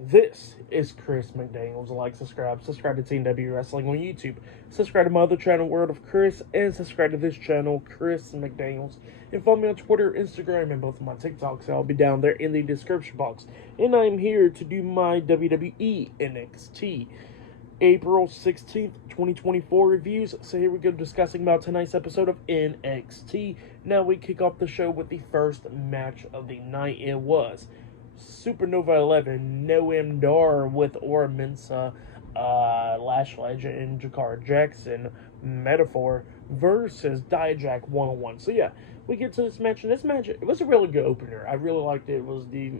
This is Chris McDaniels. Like, subscribe to Team W Wrestling on YouTube. Subscribe to my other channel, World of Chris, and subscribe to this channel, Chris McDaniels. And follow me on Twitter, Instagram, and both of my TikToks. I'll be down there in the description box. And I'm here to do my WWE NXT April 16th, 2024 reviews. So here we go, discussing about tonight's episode of NXT. Now we kick off the show with the first match of the night. It was Supernova 11, Noam Dar with Ora Mensa, Lash Legend, and Jakar Jackson, Metaphor, versus Dijak 101. So yeah, we get to this match, and this match, it was a really good opener. I really liked it. It was the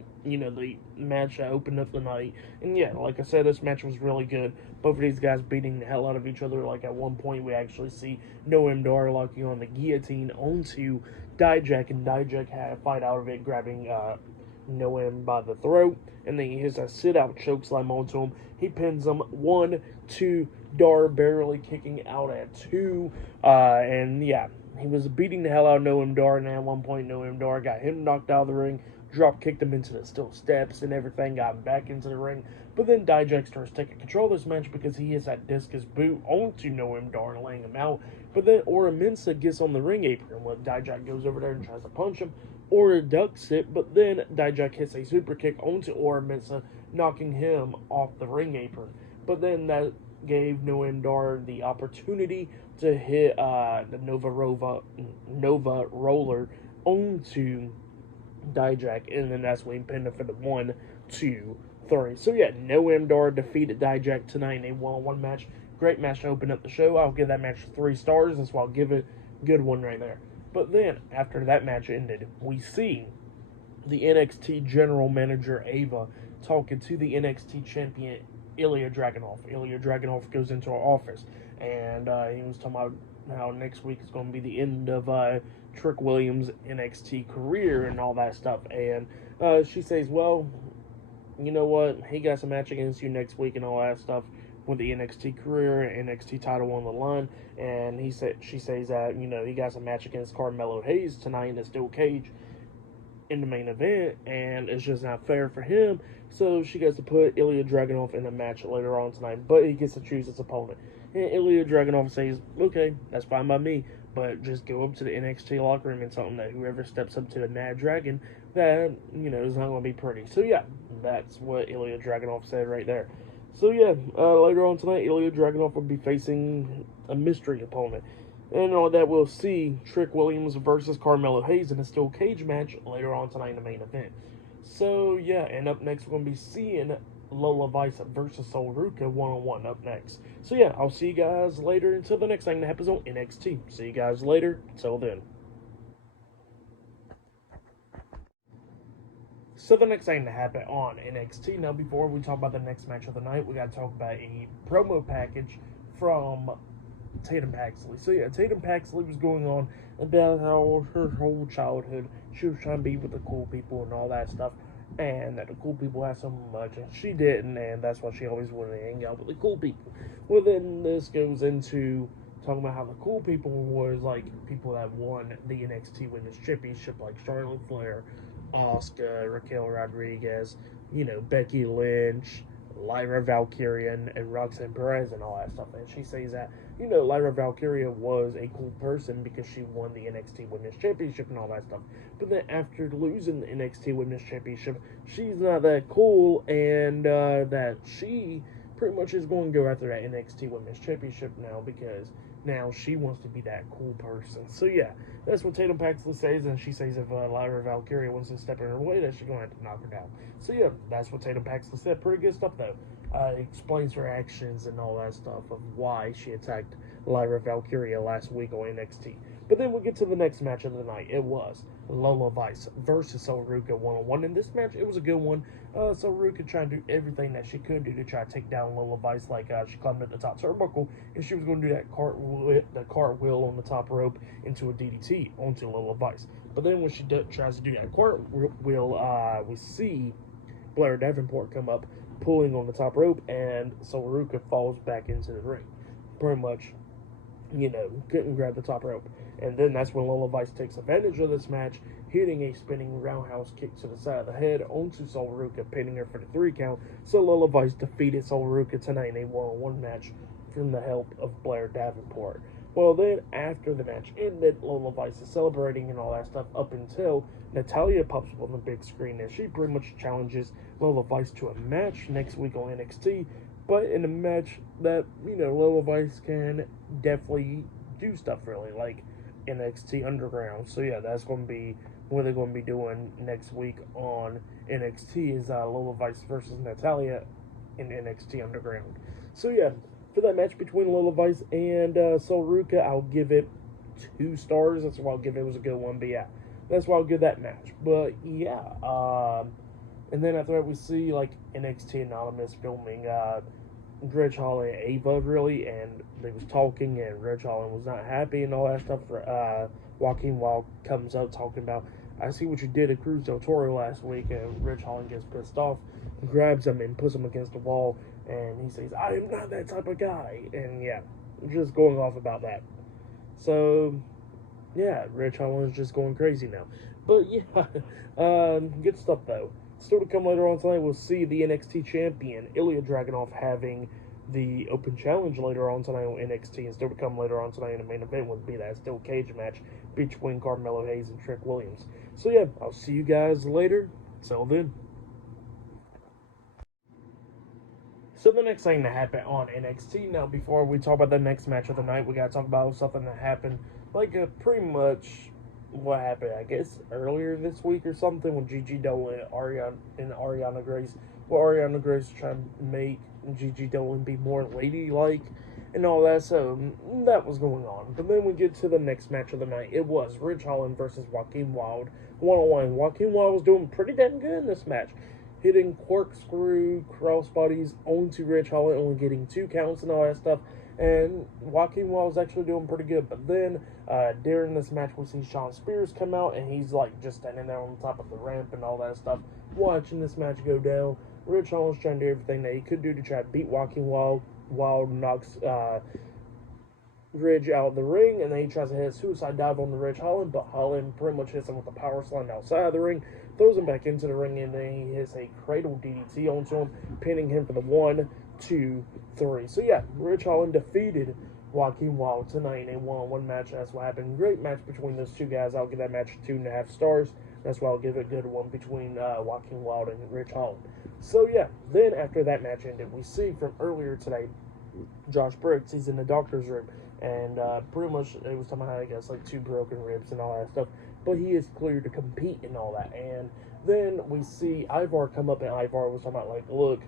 match that opened up the night. And yeah, like I said, this match was really good. Both of these guys beating the hell out of each other. Like, at one point, we actually see Noam Dar locking on the guillotine onto Dijak, and Dijak had a fight out of it, grabbing Noam by the throat, and then he hits a sit-out chokeslam onto him. He pins him 1, 2, Dar barely kicking out at 2, and yeah, he was beating the hell out of Noam Dar, and at one point Noam Dar got him knocked out of the ring, drop kicked him into the steel steps and everything, got him back into the ring. But then Dijak starts taking control of this match because he hits that discus boot onto Noam Dar, laying him out. But then Ora Mensa gets on the ring apron when Dijak goes over there and tries to punch him. Ora ducks it, but then Dijak hits a super kick onto Ora Mensa, knocking him off the ring apron. But then that gave Noam Dar the opportunity to hit the Nova Roller onto Dijak, and then that's when he pinned him for the 1, 2, 3. So yeah, Noam Dar defeated Dijak tonight in a one-on-one match. Great match to open up the show. I'll give that match 3 stars. That's why I'll give it a good one right there. But then, after that match ended, we see the NXT General Manager Ava talking to the NXT Champion Ilja Dragunov. Ilja Dragunov goes into our office, and he was talking about how next week is going to be the end of Trick Williams' NXT career and all that stuff. And she says, well, you know what? He got some match against you next week and all that stuff with the NXT career, NXT title on the line, and she says that he got some match against Carmelo Hayes tonight in a steel cage in the main event, and it's just not fair for him. So she gets to put Ilja Dragunov in a match later on tonight, but he gets to choose his opponent. And Ilja Dragunov says, "Okay, that's fine by me, but just go up to the NXT locker room and tell them that whoever steps up to the Mad Dragon, that is not going to be pretty." So yeah, that's what Ilja Dragunov said right there. So yeah, later on tonight, Ilja Dragunov will be facing a mystery opponent. And on that, we'll see Trick Williams versus Carmelo Hayes in a steel cage match later on tonight in the main event. So yeah, and up next, we're going to be seeing Lola Vice versus Sol Ruka one-on-one up next. So yeah, I'll see you guys later until the next thing that happens on NXT. See you guys later. Until then. So the next thing to happen on NXT. Now, before we talk about the next match of the night, we got to talk about a promo package from Tatum Paxley. So yeah, Tatum Paxley was going on about how her whole childhood she was trying to be with the cool people and all that stuff, and that the cool people had so much and she didn't, and that's why she always wanted to hang out with the cool people. Well, then this goes into talking about how the cool people was like people that won the NXT Women's Championship, like Charlotte Flair, Asuka, Raquel Rodriguez, Becky Lynch, Lyra Valkyria, and Roxanne Perez and all that stuff. And she says that, Lyra Valkyria was a cool person because she won the NXT Women's Championship and all that stuff. But then after losing the NXT Women's Championship, she's not that cool, and that she pretty much is going to go after that NXT Women's Championship now because now she wants to be that cool person. So yeah, that's what Tatum Paxley says, and she says if Lyra Valkyria wants to step in her way, that she's going to have to knock her down. So yeah, that's what Tatum Paxley said. Pretty good stuff though. Explains her actions and all that stuff of why she attacked Lyra Valkyria last week on NXT. But then we'll get to the next match of the night. It was Lola Vice versus Sol Ruka one-on-one. In this match, it was a good one. Sol Ruka tried to do everything that she could do to try to take down Lola Vice. Like she climbed at the top turnbuckle, and she was going to do that cartwheel on the top rope into a DDT onto Lola Vice. But then when she tries to do that cartwheel, we see Blair Davenport come up, pulling on the top rope, and Sol Ruka falls back into the ring. Pretty much couldn't grab the top rope. And then that's when Lola Vice takes advantage of this match, hitting a spinning roundhouse kick to the side of the head onto Sol Ruca, pinning her for the 3 count. So Lola Vice defeated Sol Ruca tonight in a 1-on-1 match from the help of Blair Davenport. Well, then after the match ended, Lola Vice is celebrating and all that stuff up until Natalya pops up on the big screen, and she pretty much challenges Lola Vice to a match next week on NXT. But in a match that, Lola Vice can definitely do stuff really, like NXT Underground. So yeah, that's going to be what they're going to be doing next week on NXT is Lola Vice versus Natalya in NXT Underground. So yeah, for that match between Lola Vice and Sol Ruca, I'll give it 2 stars. That's why I'll give it. It was a good one. But yeah, that's why I'll give that match. But yeah, and then after that we see like NXT Anonymous filming Ridge Holland and Ava really, and they was talking, and Ridge Holland was not happy and all that stuff. Joaquin Wild comes up talking about, I see what you did at Cruz del Toro last week, and Ridge Holland gets pissed off, grabs him and puts him against the wall, and he says, I am not that type of guy, and yeah, just going off about that. So yeah, Ridge Holland is just going crazy now. But yeah, good stuff though. Still to come later on tonight, we'll see the NXT champion, Ilja Dragunov, having the open challenge later on tonight on NXT. And still to come later on tonight in the main event would be that steel cage match between Carmelo Hayes and Trick Williams. So yeah, I'll see you guys later. Till then. So the next thing that happened on NXT, now before we talk about the next match of the night, we got to talk about something that happened, like pretty much what happened, I guess, earlier this week or something, when Gigi Dolan and Ariana Grace, Ariana Grace trying to make Gigi Dolan be more ladylike and all that, so that was going on. But then we get to the next match of the night. It was Ridge Holland versus Joaquin Wild, 1-on-1. Joaquin Wild was doing pretty damn good in this match, hitting corkscrew crossbodies onto Ridge Holland, only getting 2 counts and all that stuff. And Joaquin Wild was actually doing pretty good. But then during this match, we see Shawn Spears come out, and he's like just standing there on top of the ramp and all that stuff, watching this match go down. Ridge Holland's trying to do everything that he could do to try to beat Joaquin Wild. Wild knocks Ridge out of the ring, and then he tries to hit a suicide dive on the Ridge Holland, but Holland pretty much hits him with a power slam outside of the ring, throws him back into the ring, and then he hits a cradle DDT onto him, pinning him for the 1, 2, 3. So yeah, Ridge Holland defeated Joaquin Wild tonight in a 1-on-1 match. That's what happened. Great match between those 2 guys. I'll give that match 2.5 stars. That's why I'll give it a good one between Joaquin Wild and Ridge Holland. So yeah, then after that match ended, we see from earlier today, Josh Briggs, he's in the doctor's room, and pretty much it was talking about, I guess, like 2 broken ribs and all that stuff, but he is cleared to compete and all that. And then we see Ivar come up, and Ivar was talking about, like, look,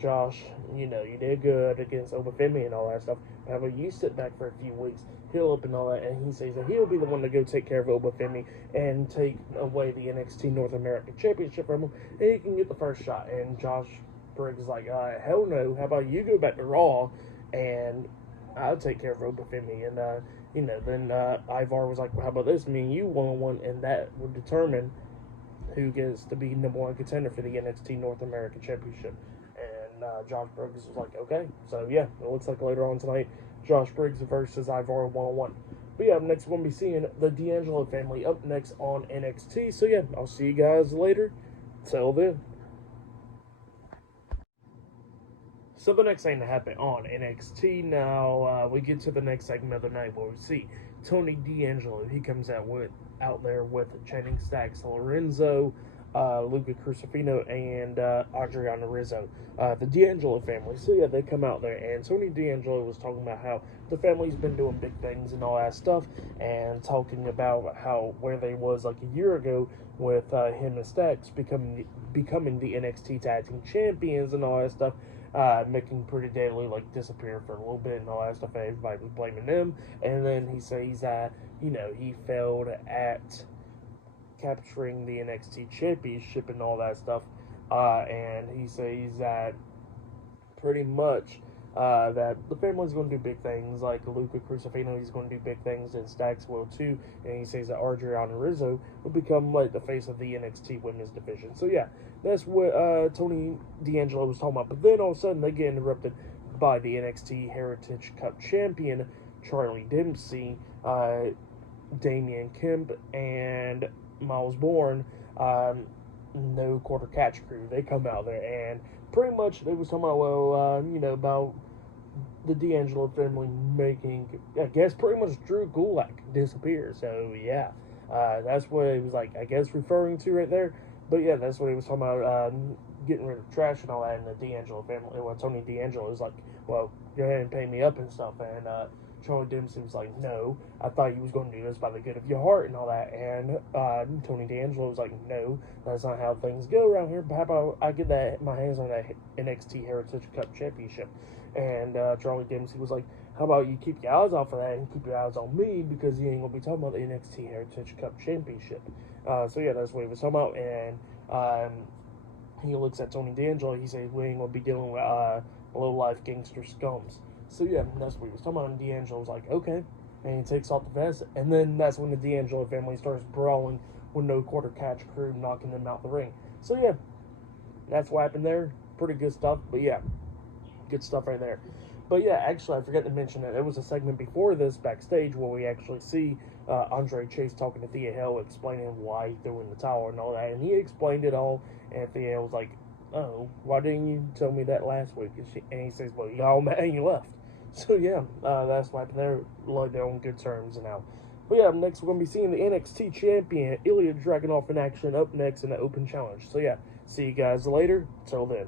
Josh, you did good against Obafemi and all that stuff, but how about you sit back for a few weeks, heal up and all that, and he says that he'll be the one to go take care of Obafemi and take away the NXT North American Championship from him, and he can get the first shot. And Josh Briggs is like, hell no, how about you go back to Raw, and I'll take care of Obafemi. And, then Ivar was like, well, how about this, me and you 1-on-1, and that would determine who gets to be number 1 contender for the NXT North American Championship. And Josh Briggs was like, okay. So yeah, it looks like later on tonight, Josh Briggs versus Ivar 1-on-1. But yeah, next we're going to be seeing the D'Angelo family up next on NXT. So yeah, I'll see you guys later. Till then. So the next thing that happened on NXT, now we get to the next segment of the night where we see Tony D'Angelo. He comes out there with Channing Stacks, Lorenzo, Luca Crucifino, and Adriana Rizzo, the D'Angelo family. So yeah, they come out there, and Tony D'Angelo was talking about how the family's been doing big things and all that stuff, and talking about how where they was like a year ago with him and Stacks becoming the NXT Tag Team Champions and all that stuff. Making Pretty Deadly like disappear for a little bit and all that stuff, and everybody was blaming them. And then he says that he failed at capturing the NXT Championship and all that stuff, and he says that pretty much that the family's going to do big things, like Luca Crucifino, he's going to do big things, and Stacks will too, and he says that Adriana Rizzo will become like the face of the NXT Women's Division. So yeah, that's what Tony D'Angelo was talking about. But then all of a sudden they get interrupted by the NXT Heritage Cup champion Charlie Dempsey, Damian Kemp, and Miles Bourne, no quarter catch crew. They come out there and pretty much they was talking about, about the D'Angelo family making, I guess, pretty much Drew Gulak disappear. So yeah, that's what it was like, I guess, referring to right there. But yeah, that's what he was talking about, getting rid of trash and all that. And the D'Angelo family, well, Tony D'Angelo was like, well, go ahead and pay me up and stuff. And Charlie Dempsey was like, no, I thought you was going to do this by the good of your heart and all that. And Tony D'Angelo was like, no, that's not how things go around here. But how about I get my hands on that NXT Heritage Cup Championship? And Charlie Dempsey was like, how about you keep your eyes off of that and keep your eyes on me, because you ain't going to be talking about the NXT Heritage Cup Championship. So yeah, that's what he was talking about. And he looks at Tony D'Angelo. He says, we ain't going to be dealing with low-life gangster scums. So yeah, that's what he was talking about. And D'Angelo was like, okay. And he takes off the vest. And then that's when the D'Angelo family starts brawling with no quarter catch crew knocking them out the ring. So yeah, that's what happened there. Pretty good stuff. But yeah, good stuff right there. But yeah, actually, I forgot to mention that there was a segment before this backstage where we actually see Andre Chase talking to Thea Hale, explaining why he threw in the towel and all that. And he explained it all. And Thea Hale was like, oh, why didn't you tell me that last week? And he says, well, you got all mad and you left. So yeah, that's why they're on good terms now. But yeah, next we're going to be seeing the NXT champion, Ilja Dragunov, in action up next in the Open Challenge. So yeah, see you guys later. Till then.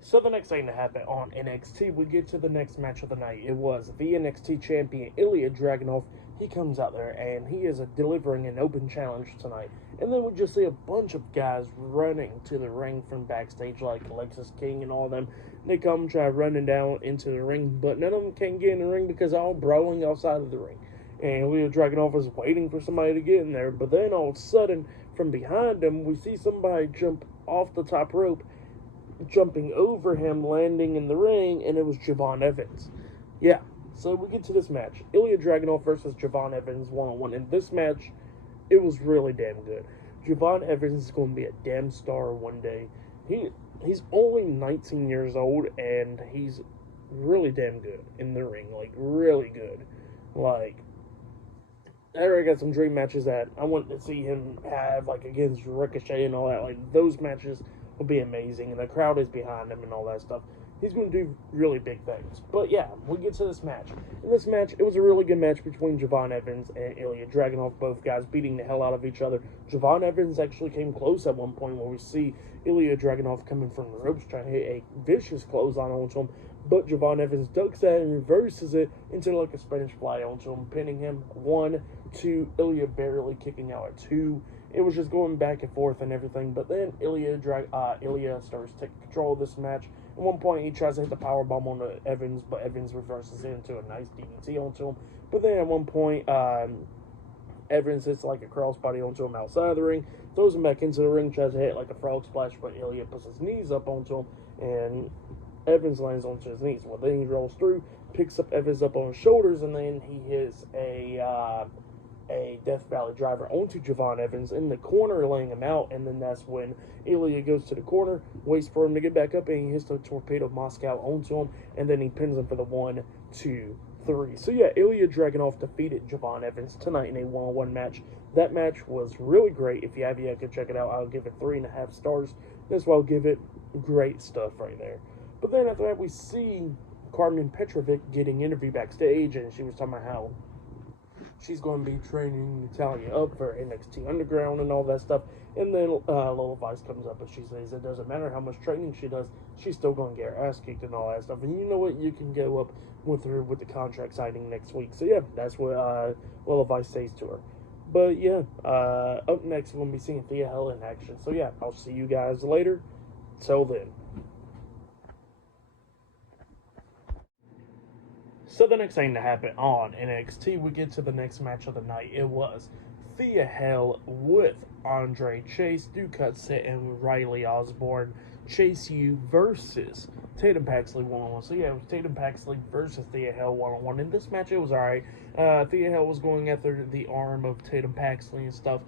So the next thing to happen on NXT, we get to the next match of the night. It was the NXT champion, Ilja Dragunov. He comes out there and he is delivering an open challenge tonight. And then we just see a bunch of guys running to the ring from backstage, like Alexis King and all of them. They come try running down into the ring, but none of them can get in the ring because they're all brawling outside of the ring. And Ilja Dragunov is waiting for somebody to get in there. But then all of a sudden, from behind him, we see somebody jump off the top rope, jumping over him, landing in the ring, and it was Javon Evans. Yeah, so we get to this match. Ilja Dragunov versus Javon Evans one-on-one. In this match, it was really damn good. Javon Evans is going to be a damn star one day. He's only 19 years old, and he's really damn good in the ring. Like, really good. Like, I already got some dream matches that I want to see him have, like, against Ricochet and all that. Like, those matches will be amazing, and the crowd is behind him and all that stuff. He's going to do really big things. But yeah, we'll get to this match. In this match, it was a really good match between Javon Evans and Ilja Dragunov, both guys beating the hell out of each other. Javon Evans actually came close at one point where we see Ilja Dragunov coming from the ropes trying to hit a vicious clothesline onto him, but Javon Evans ducks that and reverses it into like a Spanish fly onto him, pinning him 1, 2, Ilja barely kicking out at 2. It was just going back and forth and everything, but then Ilja starts taking control of this match. At one point, he tries to hit the powerbomb on Evans, but Evans reverses it into a nice DDT onto him. But then at one point, Evans hits like a crossbody onto him outside of the ring, throws him back into the ring, tries to hit like a frog splash, but Ilja puts his knees up onto him, and Evans lands onto his knees. Well, then he rolls through, picks up Evans up on his shoulders, and then he hits a Death Valley driver onto Javon Evans in the corner, laying him out, and then that's when Ilja goes to the corner, waits for him to get back up, and he hits the Torpedo Moscow onto him, and then he pins him for the 1, 2, 3. So yeah, Ilja Dragunov defeated Javon Evans tonight in a one-on-one match. That match was really great. If you have yet to check it out, I'll give it 3.5 stars. That's why I'll give it great stuff right there. But then after that, we see Carmen Petrovic getting interviewed backstage, and she was talking about how she's going to be training Natalia up for NXT Underground and all that stuff. And then Lola Vice comes up and she says it doesn't matter how much training she does, she's still going to get her ass kicked and all that stuff. And you know what? You can go up with her with the contract signing next week. So yeah, that's what Lola Vice says to her. But yeah, up next we're going to be seeing Thea Hale in action. So yeah, I'll see you guys later. Till then. So the next thing to happen on NXT, we get to the next match of the night. It was Thea Hale with Andre Chase, Duke Hudson, and Riley Osborne. Chase U versus Tatum Paxley 1-on-1. So yeah, it was Tatum Paxley versus Thea Hale 1-on-1. In this match, it was alright. Thea Hale was going after the arm of Tatum Paxley and stuff,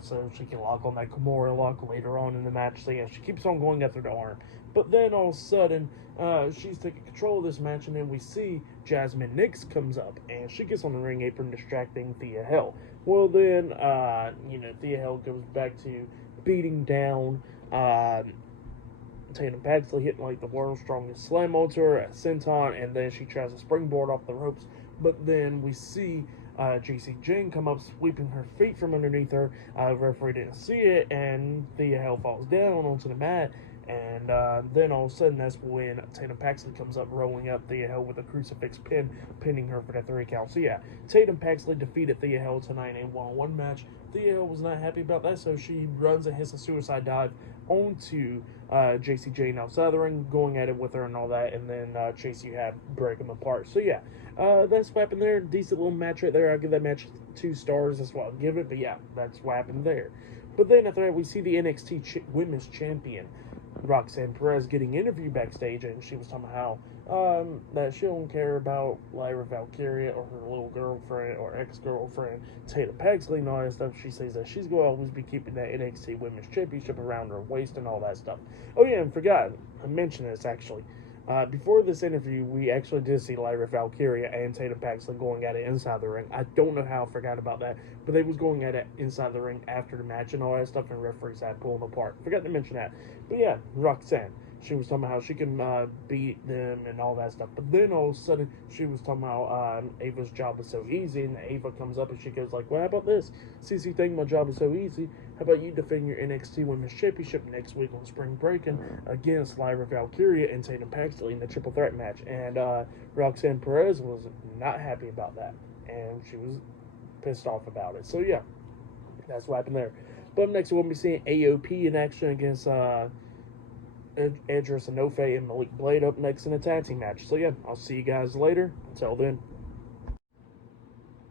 so she can lock on that Kimura lock later on in the match. So yeah, she keeps on going after the arm. But then all of a sudden, she's taking control of this match, and then we see Jasmine Nix comes up, and she gets on the ring apron distracting Thea Hale. Well then, Thea Hale goes back to beating down Tatum Paxley, hitting like the world's strongest slam onto her at senton, and then she tries to springboard off the ropes. But then we see JC Jane come up, sweeping her feet from underneath her. Referee didn't see it, and Thea Hale falls down onto the mat. And then all of a sudden, that's when Tatum Paxley comes up, rolling up Thea Hale with a crucifix pin, pinning her for that 3 count. So yeah, Tatum Paxley defeated Thea Hale tonight in a 1-on-1 match. Thea Hale was not happy about that, so she runs and hits a suicide dive onto JC Jane outside the ring, going at it with her and all that, and then Chase U have break them apart. So yeah, that's what happened there. Decent little match right there. I'll give that match 2 stars. That's what I'll give it. But yeah, that's what happened there. But then after that, we see the NXT Women's Champion Roxanne Perez getting interviewed backstage, and she was talking about how that she don't care about Lyra Valkyria or her little girlfriend or ex-girlfriend Tatum Paxley and all that stuff. She says that she's going to always be keeping that NXT Women's Championship around her waist and all that stuff. Oh yeah, and forgot I mentioned this actually. Before this interview, we actually did see Lyra Valkyria and Tatum Paxley going at it inside the ring. I don't know how I forgot about that, but they was going at it inside the ring after the match and all that stuff, and referees had pulled them apart. Forgot to mention that. But yeah, Roxanne. She was talking about how she can beat them and all that stuff. But then all of a sudden, she was talking about Ava's job is so easy. And Ava comes up and she goes like, well, how about this? CC think my job is so easy. How about you defend your NXT Women's Championship next week on Spring Breaking against Lyra Valkyria and Tatum Paxley in the triple threat match? And Roxanne Perez was not happy about that. And she was pissed off about it. So yeah, that's what happened there. But up next, we'll be seeing AOP in action against Edris Enofe and Malik Blade up next in a tag team match. So yeah, I'll see you guys later. Until then.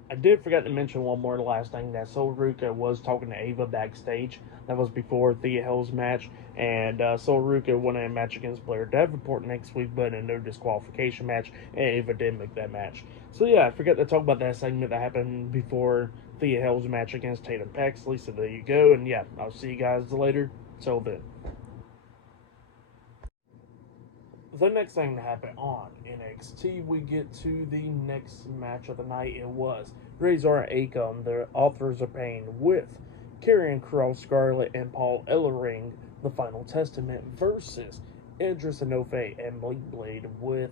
I did forget to mention one more last thing, that Sol Ruka was talking to Ava backstage. That was before Thea Hale's match, and Sol Ruka won a match against Blair Davenport next week, but in a no disqualification match, and Ava did make that match. So yeah, I forgot to talk about that segment that happened before Thea Hale's match against Tatum Paxley, so there you go, and yeah, I'll see you guys later. Till then. The next thing to happen on NXT, we get to the next match of the night. It was Razor and Akon, the Authors of Pain, with Karrion Kross, Scarlett, and Paul Ellering, the Final Testament, versus Edris Enofe and Malik Blade with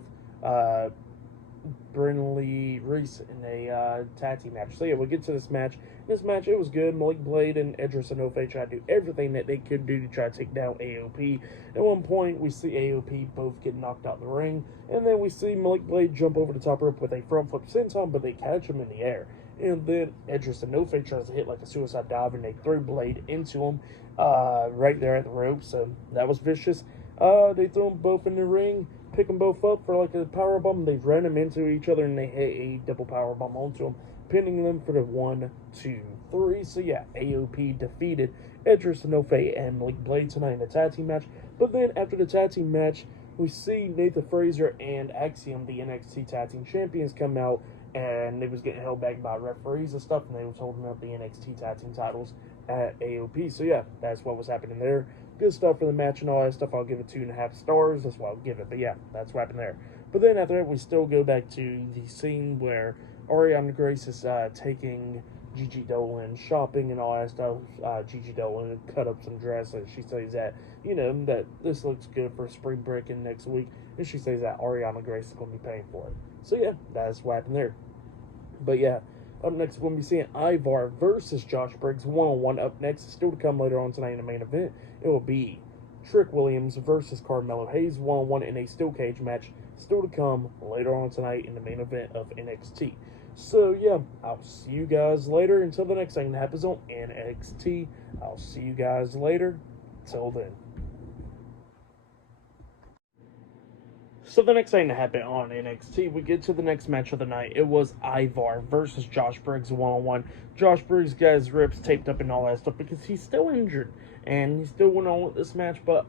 Brinley Reese in a tag team match. So yeah, we'll get to this match. This match, it was good. Malik Blade and Edris Enofe tried to do everything that they could do to try to take down AOP. At one point, we see AOP both get knocked out the ring, and then we see Malik Blade jump over the top rope with a front flip senton, but they catch him in the air. And then Edris Enofe tries to hit like a suicide dive, and they throw Blade into him right there at the rope. So that was vicious. They throw them both in the ring, pick them both up for like a power bomb. They ran them into each other, and they hit a double power bomb onto them, pinning them for the 1, 2, 3. So yeah, AOP defeated Edris Enofe and Malik Blade tonight in the tag team match. But then after the tag team match, we see Nathan Frazer and Axiom, the NXT tag team champions, come out, and they was getting held back by referees and stuff, and they was holding up the NXT tag team titles at AOP. So yeah, that's what was happening there. Good stuff for the match and all that stuff. I'll give it 2.5 stars. That's what I'll give it. But yeah, that's what happened there. But then after that, we still go back to the scene where Ariana Grace is taking Gigi Dolan shopping and all that stuff. Gigi Dolan cut up some dresses. She says that, that this looks good for spring breaking next week. And she says that Ariana Grace is going to be paying for it. So yeah, that's what happened there. But yeah, up next, we're going to be seeing Ivar versus Josh Briggs 1-on-1. Up next, still to come later on tonight in the main event, it will be Trick Williams versus Carmelo Hayes 1-on-1 in a steel cage match. Still to come later on tonight in the main event of NXT. So yeah, I'll see you guys later. Until the next thing that happens on NXT, I'll see you guys later. Till then. So the next thing that happened on NXT, we get to the next match of the night. It was Ivar versus Josh Briggs one-on-one. Josh Briggs got his ribs taped up and all that stuff because he's still injured. And he still went on with this match, but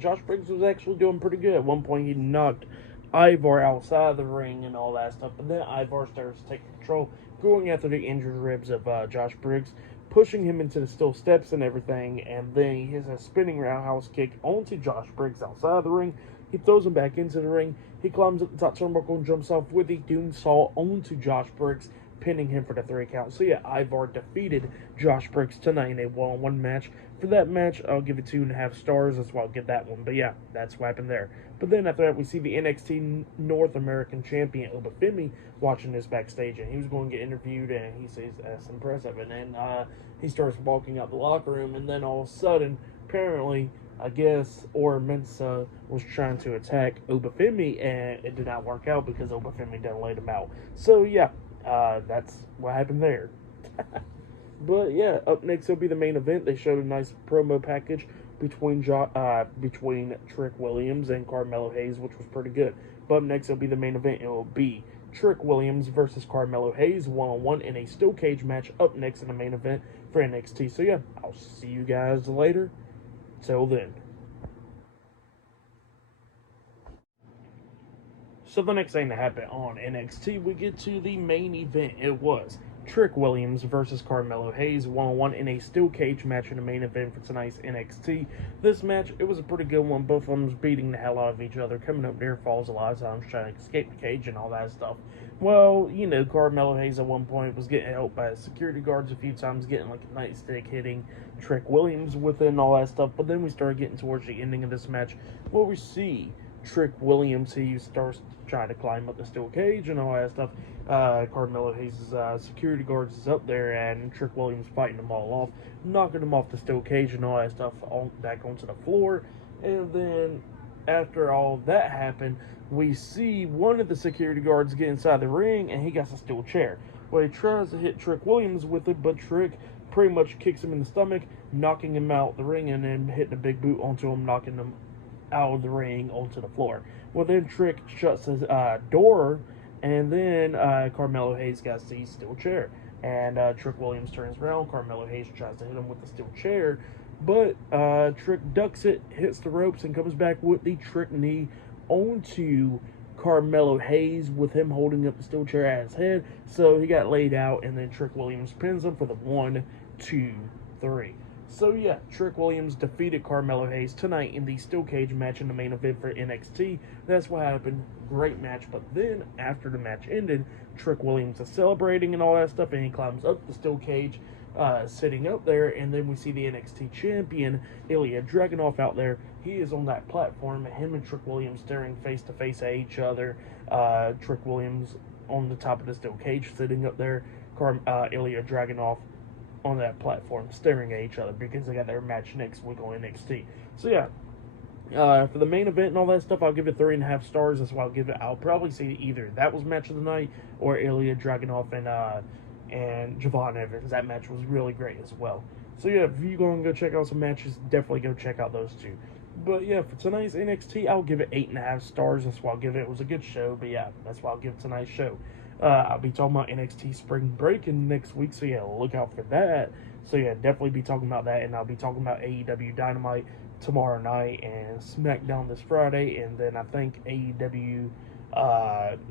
Josh Briggs was actually doing pretty good. At one point, he knocked Ivar outside of the ring and all that stuff. But then Ivar starts to take control, going after the injured ribs of Josh Briggs, pushing him into the steel steps and everything. And then he hits a spinning roundhouse kick onto Josh Briggs outside of the ring. He throws him back into the ring. He climbs up the top turnbuckle and jumps off with a Doomsaw onto Josh Briggs, pinning him for the 3 count. So yeah, Ivar defeated Josh Briggs tonight in a one-on-one match. For that match, I'll give it 2.5 stars. That's why I'll give that one. But yeah, that's what happened there. But then after that, we see the NXT North American Champion, Obafemi, watching this backstage. And he was going to get interviewed, and he says, that's impressive. And then he starts walking out the locker room, and then all of a sudden, apparently, I guess, or Mensa was trying to attack Obafemi, and it did not work out because Obafemi didn't let him out. So, yeah, that's what happened there. But, yeah, up next will be the main event. They showed a nice promo package between Trick Williams and Carmelo Hayes, which was pretty good. But up next will be the main event. It will be Trick Williams versus Carmelo Hayes one-on-one in a steel cage match up next in the main event for NXT. So, yeah, I'll see you guys later. Till then. So the next thing that happened on NXT, we get to the main event. It was Trick Williams versus Carmelo Hayes one-on-one in a steel cage match in the main event for tonight's NXT. This match, it was a pretty good one. Both of them was beating the hell out of each other, coming up near falls a lot of times, trying to escape the cage and all that stuff. Well, you know, Carmelo Hayes at one point was getting helped by security guards a few times, getting like a nightstick, hitting Trick Williams with it and all that stuff. But then we started getting towards the ending of this match, where we see Trick Williams, he starts trying to climb up the steel cage and all that stuff. Carmelo Hayes' security guards is up there, and Trick Williams fighting them all off, knocking them off the steel cage and all that stuff back onto the floor. And then after all of that happened, we see one of the security guards get inside the ring, and he got a steel chair. Well, he tries to hit Trick Williams with it, but Trick pretty much kicks him in the stomach, knocking him out the ring, and then hitting a big boot onto him, knocking him out of the ring onto the floor. Well, then Trick shuts his door, and then Carmelo Hayes got the steel chair. And Trick Williams turns around. Carmelo Hayes tries to hit him with the steel chair, but Trick ducks it, hits the ropes, and comes back with the Trick knee onto Carmelo Hayes, with him holding up the steel chair at his head. So he got laid out, and then Trick Williams pins him for the 1, 2, 3. So yeah, Trick Williams defeated Carmelo Hayes tonight in the steel cage match in the main event for NXT. That's what happened. Great match. But then, after the match ended, Trick Williams is celebrating and all that stuff, and he climbs up the steel cage, sitting up there, and then we see the NXT champion, Ilja Dragunov, out there. He is on that platform, and him and Trick Williams staring face to face at each other. Trick Williams on the top of the steel cage, sitting up there. Ilja Dragunov on that platform, staring at each other, because they got their match next week on NXT. So yeah, for the main event and all that stuff, I'll give it 3.5 stars. That's why I'll give it. I'll probably say either that was match of the night, or Ilja Dragunov and Javon Evans. That match was really great as well. So yeah, if you're going to go check out some matches, definitely go check out those two. But yeah, for tonight's NXT, I'll give it 8.5 stars. That's why I'll give it. It was a good show, but yeah, that's why I'll give tonight's show. I'll be talking about NXT Spring Break next week, so yeah, look out for that. So yeah, definitely be talking about that, and I'll be talking about AEW Dynamite tomorrow night and SmackDown this Friday, and then I think AEW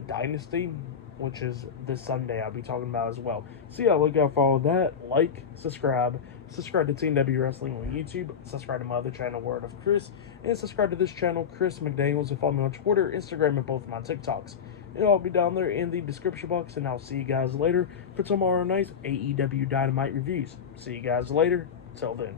Dynasty, which is this Sunday, I'll be talking about as well. So yeah, look out for all that. Like, subscribe to Team W Wrestling on YouTube, subscribe to my other channel, Word of Chris, and subscribe to this channel, Chris McDaniels, and follow me on Twitter, Instagram, and both my TikToks. It'll all be down there in the description box, and I'll see you guys later for tomorrow night's AEW Dynamite reviews. See you guys later. Till then.